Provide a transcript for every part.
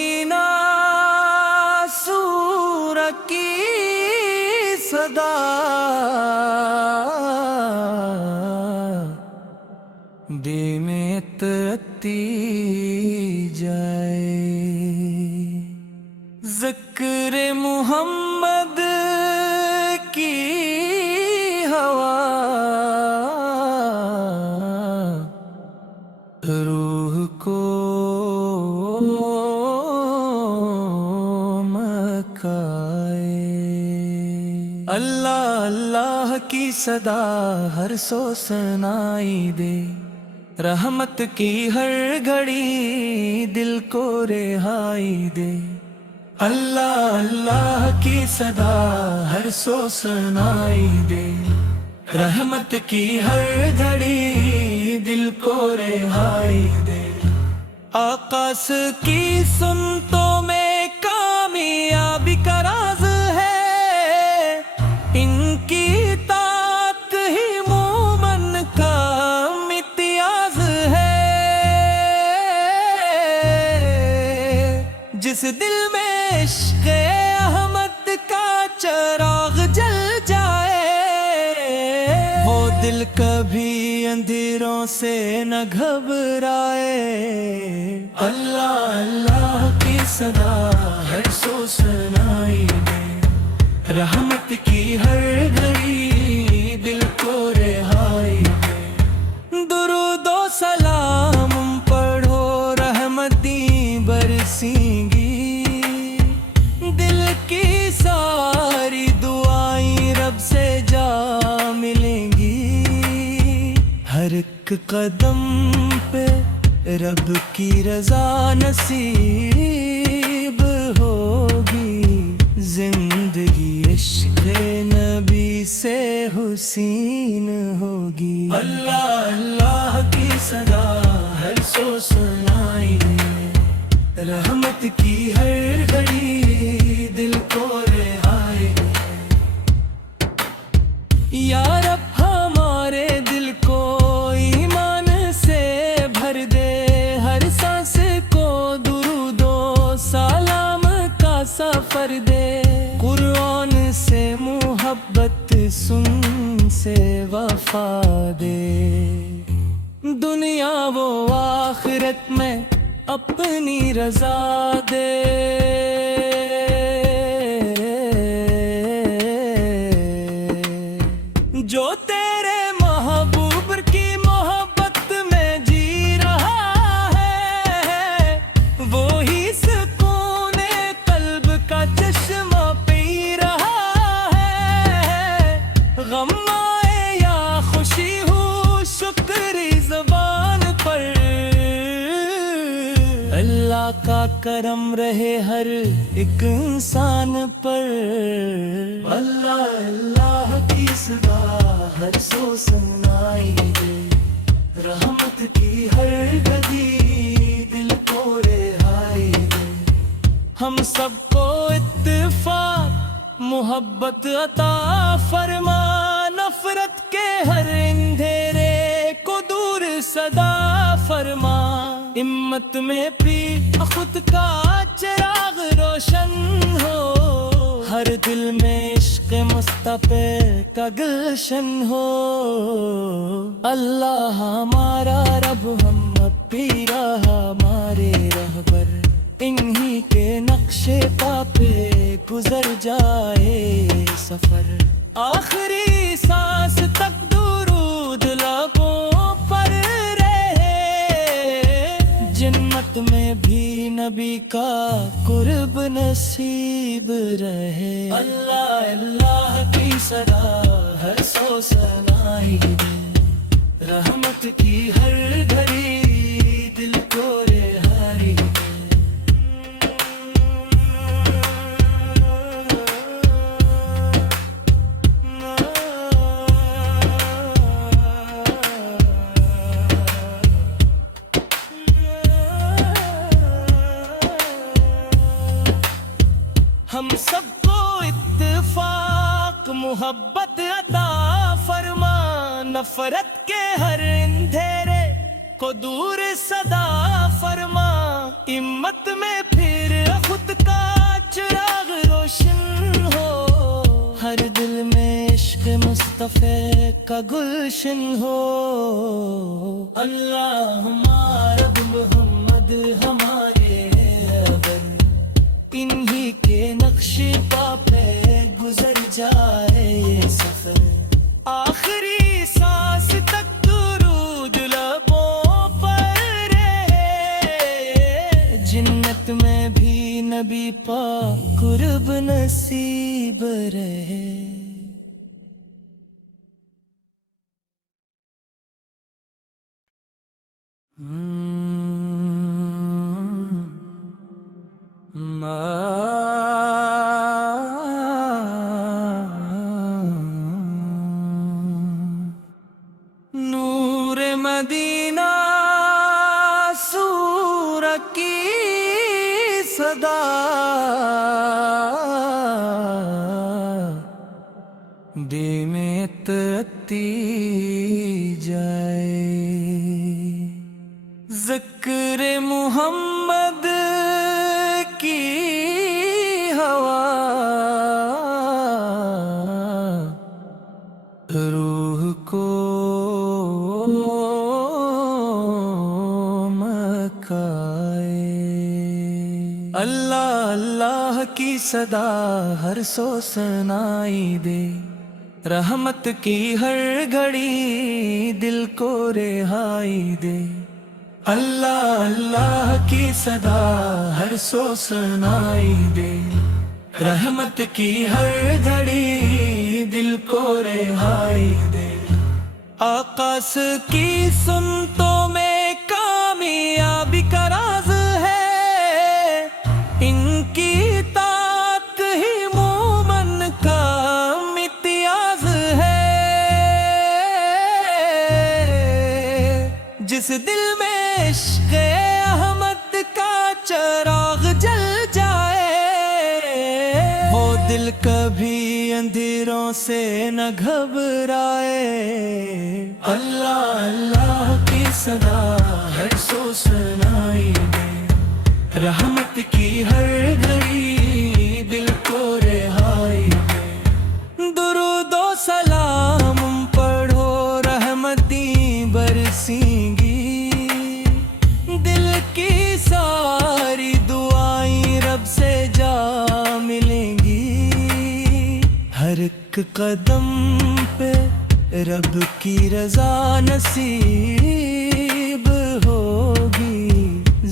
مدینہ سور کی صدا دل میں ترتی جائے، ذکر محمد کی ہوا روح کو مکائے۔ اللہ اللہ کی صدا ہر سو سنائی دے، رحمت کی ہر گھڑی دل کو رہائی دے۔ اللہ اللہ کی صدا ہر سو سنائی دے، رحمت کی ہر گھڑی دل کو رہائی دے۔ آقاس کی سنتوں میں کامیابی کا راز ہے، ان کی اطاعت ہی مومن کا امتیاز ہے۔ جس دل میں عشق احمد کا چراغ جل جائے، وہ دل کبھی اندھیروں سے نہ گھبرائے۔ اللہ اللہ کی صدا ہر سو سنائی دے، رحمت کی ہر گھڑی دل کو رہائی دے۔ درود و سلام پڑھو رحمتیں برسیں گی، دل کی ساری دعائیں رب سے جا ملیں گی۔ ہر ایک قدم پہ رب کی رضا نصیب ہوگی، زندگی عشق نبی سے حسین ہوگی۔ اللہ اللہ کی صدا ہر سو سنائی دے، رحمت کی ہر گھڑی دل کو رہائی دے۔ یا رب ہمارے دل کو ایمان سے بھر دے، ہر سانس کو درود و سلام کا سفر دے۔ قرآن سے محبت، سن سے وفا دے، دنیا و آخرت میں اپنی رضا دے۔ جو تیرے محبوب کی محبت میں جی رہا ہے، وہی سکون قلب کا چشمہ پی رہا ہے۔ غم آئے یا خوشی ہو شکری زبان پر، اللہ کا کرم رہے ہر ایک انسان پر۔ اللہ اللہ کی صدا ہر سو سنائی دے، رحمت کی ہر گھڑی دل کو رہائی دے۔ ہم سب کو اتفاق محبت عطا فرما، نفرت کے ہر اندھیرے کو دور صدا فرما۔ امت میں بھی خود کا چراغ روشن ہو، ہر دل میں عشق مصطفی کا گلشن ہو۔ اللہ ہمارا رب ہم پیرا ہمارے رہبر، انہی کے نقش پا پہ گزر جائے سفر۔ آخری سانس تک درود لبوں پر رہے، جنت میں بھی نبی کا قرب نصیب رہے۔ اللہ اللہ کی صدا ہر سو سنائی دے، رحمت کی ہر گھڑی دل کو رہائی دے۔ ہم سب کو اتفاق محبت عطا فرما، نفرت کے ہر اندھیرے کو دور صدا فرما۔ امت میں پھر مصطفی کا گلشن ہو۔ اللہم رب محمد ہمارے رہبر، انہی کے نقش پا پہ گزر جائے یہ سفر، آخری سانس تک درود لبوں پر رہے، جنت میں بھی نبی پاک قرب نصیب رہے۔ نور مدینہ سور کی صدا، دل میں ترتی جائے، ذکر محمد کی ہوا روح کو مکائے۔ اللہ اللہ کی صدا ہر سو سنائی دے، رحمت کی ہر گھڑی دل کو رہائی دے۔ اللہ اللہ کی صدا ہر سو سنائی دے، رحمت کی ہر گھڑی دل کو رہائی دے۔ آقاس کی سنتوں میں کامیابی کا راز ہے، ان کی اطاعت ہی مومن کا امتیاز ہے۔ جس دل میں عشق احمد کا چراغ جل جائے، وہ دل کبھی اندھیروں سے نہ گھبرائے۔ اللہ اللہ کی صدا ہر سو سنائی دے، رحمت کی ہر گھڑی دل کو رہائی دے۔ درود و سلام پڑھو رحمتیں برسیں گی، کی ساری دعائیں رب سے جا ملیں گی، ہر ایک قدم پہ رب کی رضا نصیب ہوگی،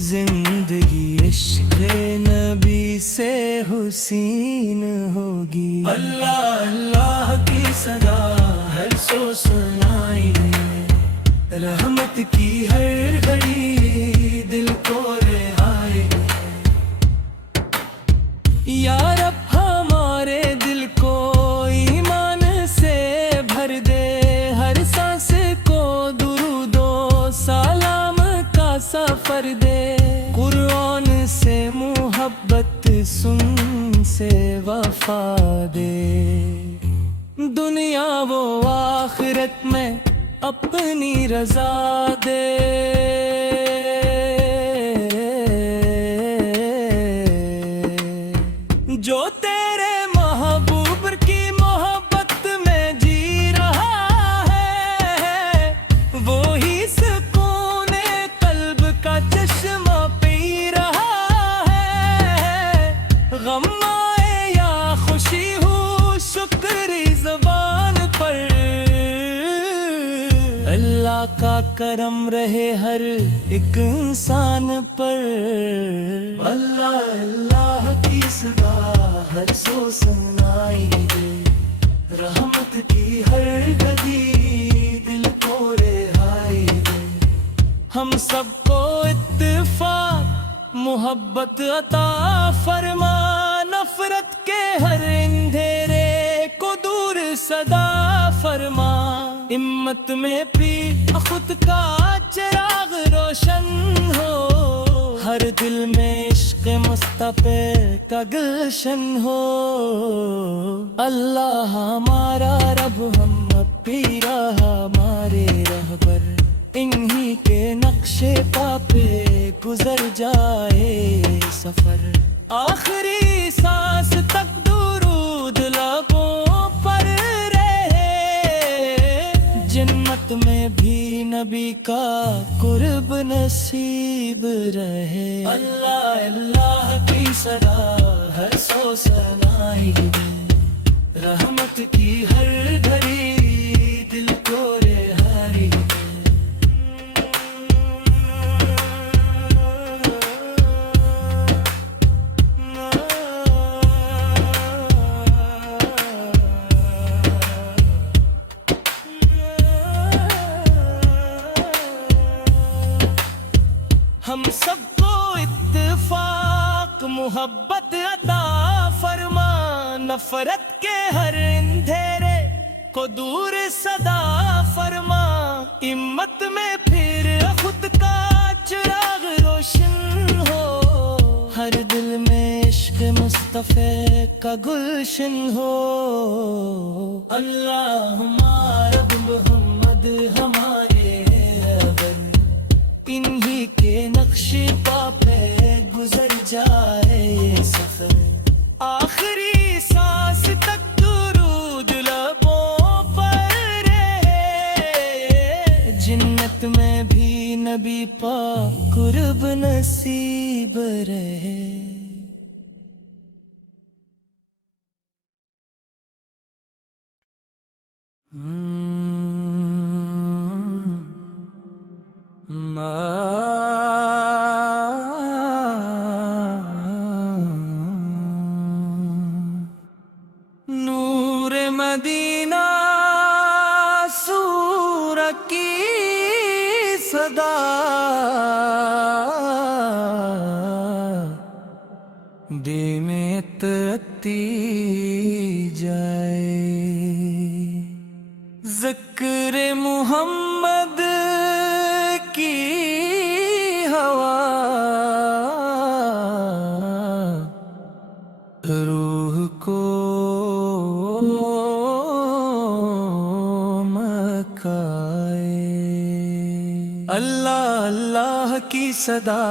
زندگی عشق نبی سے حسین ہوگی۔ اللہ اللہ کی صدا ہر سو سنائی دے، رحمت کی ہر گھڑی دل کو رہائی دے۔ یا رب ہمارے دل کو ایمان سے بھر دے، ہر سانس کو درود و سلام کا سفر دے، قرآن سے محبت سن سے وفا دے، دنیا و آخرت میں اپنی رضا دے۔ جو تیرے محبوب کی محبت میں جی رہا ہے، وہی سکون قلب کا چشمہ پی رہا ہے، غم آئے یا خوشی ہو شکری زبان پر، اللہ کا کرم رہے ہر ایک انسان پر۔ اللہ اللہ کی صدا ہر سو سنائی دے، رحمت کی ہر گدی دل کو رہائی دے۔ ہم سب کو اتفاق محبت عطا فرما، نفرت کے ہر اندھیرے کو دور صدا فرما، امت میں بھی خود کا چراغ روشن ہو، ہر دل میں عشق مصطفی کا گلشن ہو۔ اللہ ہمارا رب ہم پیرا ہمارے رہبر، انہی کے نقش پا پہ گزر جائے سفر، آخری سانس تک درود لبوں پر رہے، کا قرب نصیب رہے اللہ اللہ کی صدا ہر سو سنائی دے رحمت کی ہر گھڑی دل کو رہائی دے ہم سب کو اتفاق محبت عطا فرما نفرت کے ہر اندھیرے کو دور صدا فرما امت میں پھر خود کا چراغ روشن ہو ہر دل میں عشق مصطفیٰ کا گلشن ہو اللہم رب محمد ہمارے رہبر انہی کے نقش پا پہ گزر جائے یہ سفر آخری سانس تک درود لبوں پر رہے جنت میں بھی نبی پاک قرب نصیب رہے نور مدینہ سور کی صدا دل میں تتی جائے ذکر محمد کی ہوا روح کو مکائے اللہ اللہ کی صدا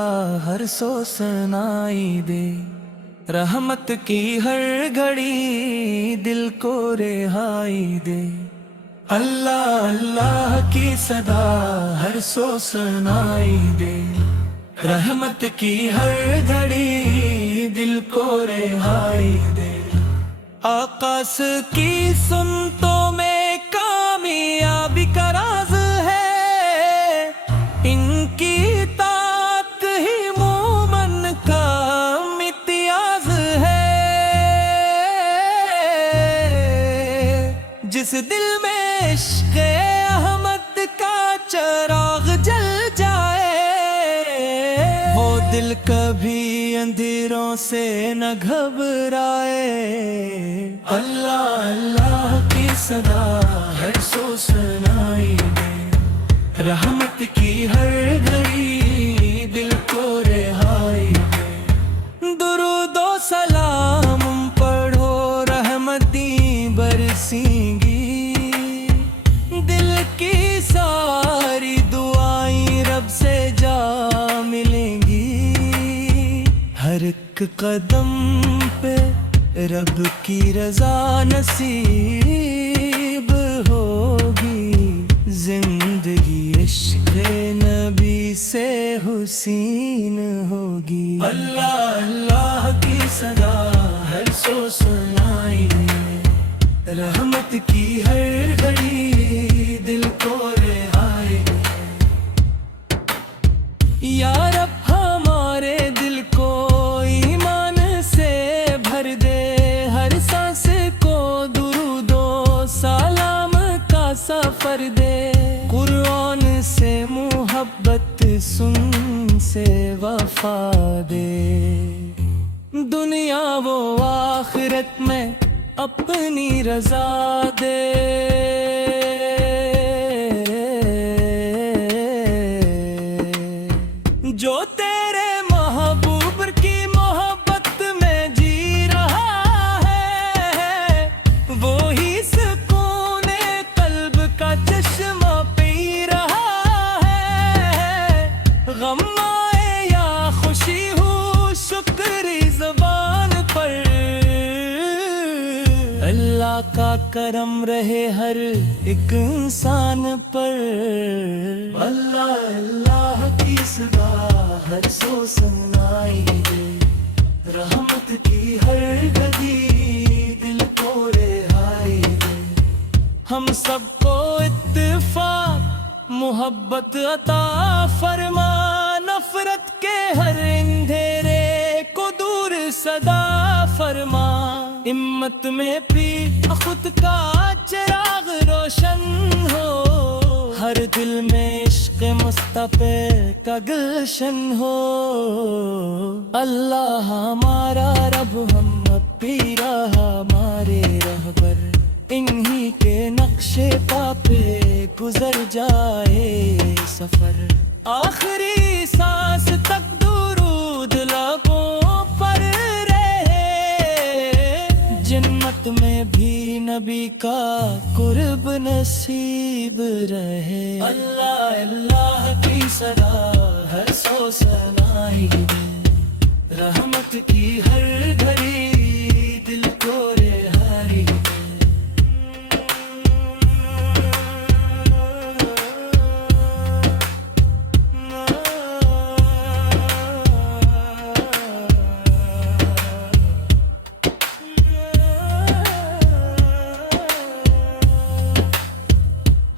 ہر سو سنائی دے رحمت کی ہر گھڑی دل کو رہائی دے اللہ اللہ کی صدا ہر سو سنائی دے رحمت کی ہر گھڑی دل کو رہائی دے آقاس کی سنتوں میں کامیابی کا راز ہے ان کی اطاعت ہی مومن کا امتیاز ہے جس دل میں عشق احمد کا چراغ جل جائے وہ دل کبھی اندھیروں سے نہ گھبرائے اللہ اللہ کی صدا ہر سو سنائی دے رحمت کی ہر گھڑی دل کو رہائی دے درود و سلام پڑھو رحمتیں برسیں گی دل کی ساری دعائیں رب سے جا ملیں گی ہر ایک قدم پہ رب کی رضا نصیب ہوگی زندگی عشق نبی سے حسین ہوگی اللہ اللہ کی صدا ہر سو سنائی دے رحمت کی ہر گھڑی دل کو رہائی دے یا رب ہمارے دل کو ایمان سے بھر دے ہر سانس کو درود و سلام کا سفر دے قرآن سے محبت سن سے وفا دے دنیا و آخرت میں اپنی رضا دے جو تیرے محبوب کی محبت میں جی رہا ہے وہی سکون قلب کا چشمہ پی رہا ہے غم آئے یا خوشی ہو شکر زبان پر اللہ کا کرم رہے ہر ایک انسان پر اللہ اللہ کی صدا ہر سو سنائی دے رحمت کی ہر گدی دل کو رہائی دے ہم سب کو اتفاق محبت عطا فرما نفرت کے ہر اندھیرے کو دور صدا فرما امت میں بھی خود کا چراغ روشن ہو ہر دل میں عشق مصطفی کا گلشن ہو اللہ ہمارا رب ہم بھی ہمارے رہبر انہی کے نقش پا پہ گزر جائے سفر آخری سانس تک درود لبوں پر رہے جنت میں بھی نبی کا قرب نصیب رہے اللہ اللہ کی صدا ہر سو سنائی دے رحمت کی ہر گھڑی دل کو رہائی دے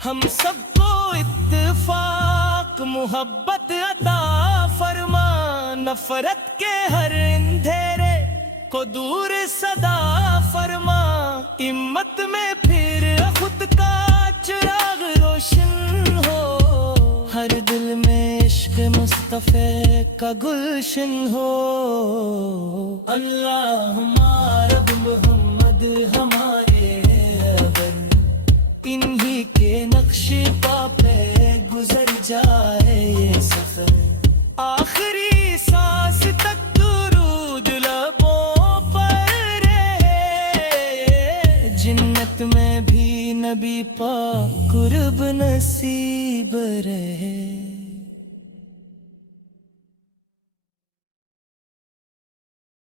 ہم سب کو اتفاق محبت عطا فرما نفرت کے ہر اندھیرے کو دور صدا فرما امت میں پھر خود کا چراغ روشن ہو ہر دل میں عشق مصطفی کا گلشن ہو اللہم رب محمد ہمارے رہبر انہی کے نقش پا پہ گزر جائے یہ سفر آخری سانس تک درود لبوں پر رہے جنت میں بھی نبی پاک قرب نصیب رہے